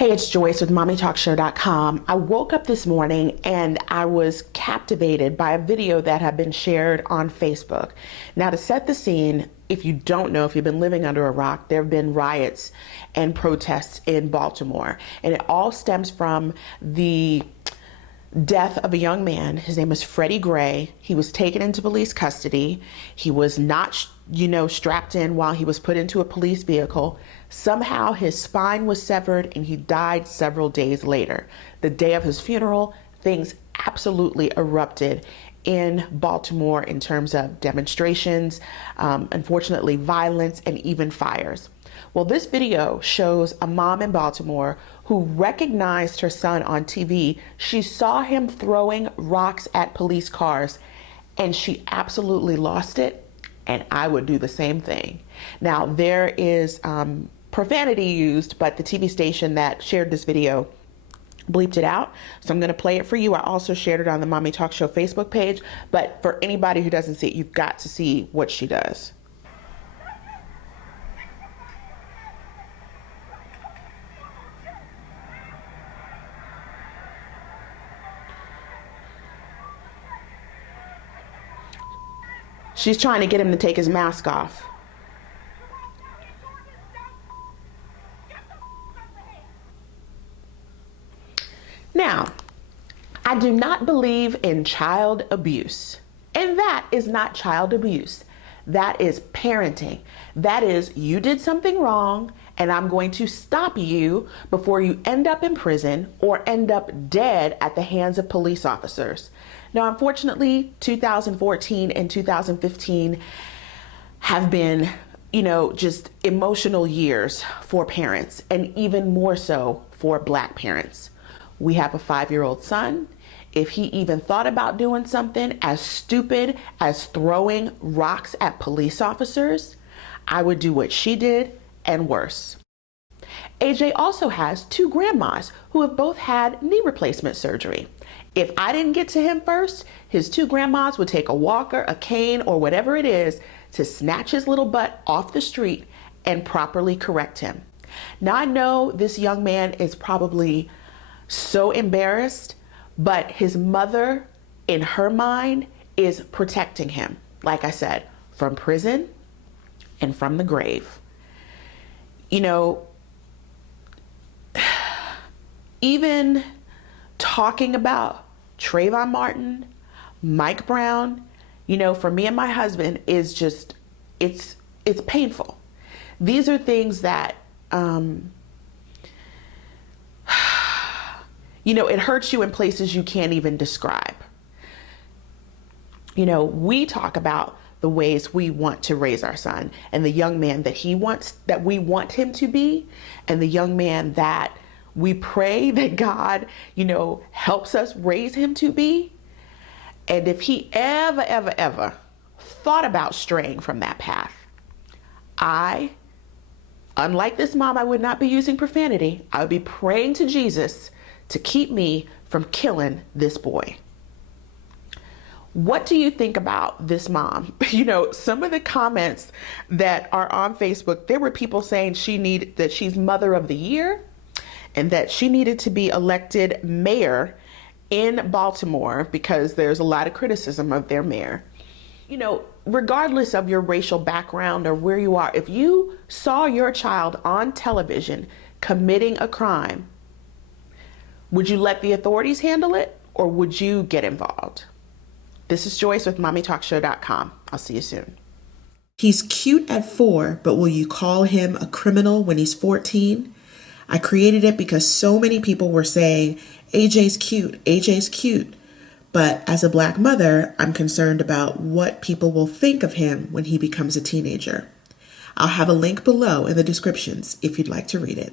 Hey, it's Joyce with MommyTalkShow.com. I woke up this morning and I was captivated by a video that had been shared on Facebook. Now, to set the scene, if you don't know, if you've been living under a rock, there have been riots and protests in Baltimore. And it all stems from the death of a young man. His name is Freddie Gray. He was taken into police custody. He was not, strapped in while he was put into a police vehicle. Somehow his spine was severed and he died several days later. The day of his funeral, things absolutely erupted in Baltimore in terms of demonstrations, unfortunately violence, and even fires. Well, this video shows a mom in Baltimore who recognized her son on TV. She saw him throwing rocks at police cars and she absolutely lost it. And I would do the same thing. Now, there is profanity used, but the TV station that shared this video bleeped it out. So I'm going to play it for you. I also shared it on the Mommy Talk Show Facebook page. But for anybody who doesn't see it, you've got to see what she does. She's trying to get him to take his mask off. Now, I do not believe in child abuse. And that is not child abuse. That is parenting. That is, you did something wrong and I'm going to stop you before you end up in prison or end up dead at the hands of police officers. Now, unfortunately, 2014 and 2015 have been, just emotional years for parents, and even more so for Black parents. We have a 5-year-old son. If he even thought about doing something as stupid as throwing rocks at police officers, I would do what she did and worse. AJ also has 2 grandmas who have both had knee replacement surgery. If I didn't get to him first, his 2 grandmas would take a walker, a cane, or whatever it is to snatch his little butt off the street and properly correct him. Now, I know this young man is probably so embarrassed, but his mother, in her mind, is protecting him, like I said, from prison and from the grave. Even talking about Trayvon Martin, Mike Brown, for me and my husband is just, it's painful. These are things that, it hurts you in places you can't even describe. We talk about the ways we want to raise our son and the young man that we want him to be, and the young man that we pray that God, helps us raise him to be. And if he ever thought about straying from that path, unlike this mom, I would not be using profanity. I would be praying to Jesus to keep me from killing this boy. What do you think about this mom? Some of the comments that are on Facebook, there were people saying that she's Mother of the Year and that she needed to be elected mayor in Baltimore because there's a lot of criticism of their mayor. Regardless of your racial background or where you are, if you saw your child on television committing a crime, would you let the authorities handle it or would you get involved? This is Joyce with MommyTalkShow.com. I'll see you soon. He's cute at 4, but will you call him a criminal when he's 14? I created it because so many people were saying, AJ's cute, AJ's cute. But as a Black mother, I'm concerned about what people will think of him when he becomes a teenager. I'll have a link below in the descriptions if you'd like to read it.